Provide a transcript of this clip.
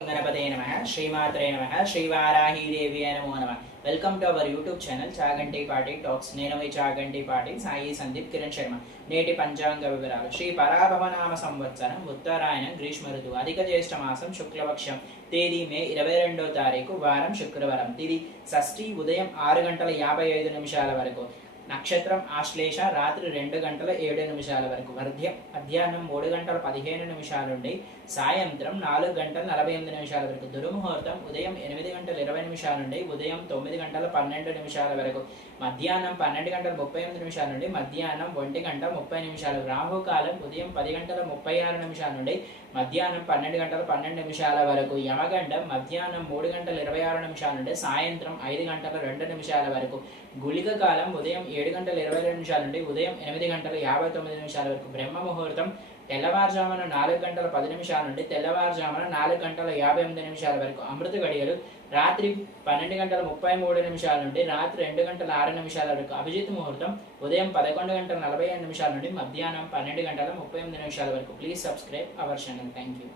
गणपते नमः श्रीमात्रे नमः श्रीवाराहीदेवी नमो नमः welcome to our YouTube channel Chaganti పాటి టాక్స్. నేను మీ చాగంటి పాటి సాయి సందీప్ కిరణ్ శర్మ. నేటి పంచాంగ వివరాలు. శ్రీ పరాభవనామ సంవత్సరం ఉత్తరాయణం గ్రీష్మ ఋతువు అధిక జ్యేష్ఠ మాసం శుక్లపక్షం తేదీ మే 22వ తారీఖు వారం శుక్రవారం తిది షష్ఠి ఉదయం 6:55 వరకు నక్షత్రం ఆశ్లేష రాత్రి 2:07 వరకు వర్ధ్యం మధ్యాహ్నం 3:15 నుండి సాయంత్రం 4:48 వరకు దుర్ముహూర్తం ఉదయం 8:20 నుండి ఉదయం 9:12 వరకు మధ్యాహ్నం 12:38 నుండి మధ్యాహ్నం 1:30 రాహుకాలం ఉదయం 10:36 నుండి మధ్యాహ్నం 12:12 వరకు యమగండం మధ్యాహ్నం 3:26 నుండి సాయంత్రం 5:02 వరకు గుళిక కాలం ఉదయం 7:22 నుండి ఉదయం 8:59 వరకు బ్రహ్మ ముహూర్తం తెల్లవారుజామున 4:10 నుండి తెల్లవారుజామున 4:58 వరకు అమృత గడియలు రాత్రి 12:33 నుండి రాత్రి 2:06 వరకు అభిజిత్ ముహూర్తం ఉదయం 11:47 నుండి మధ్యాహ్నం 12:38 వరకు. Please subscribe our channel. Thank you.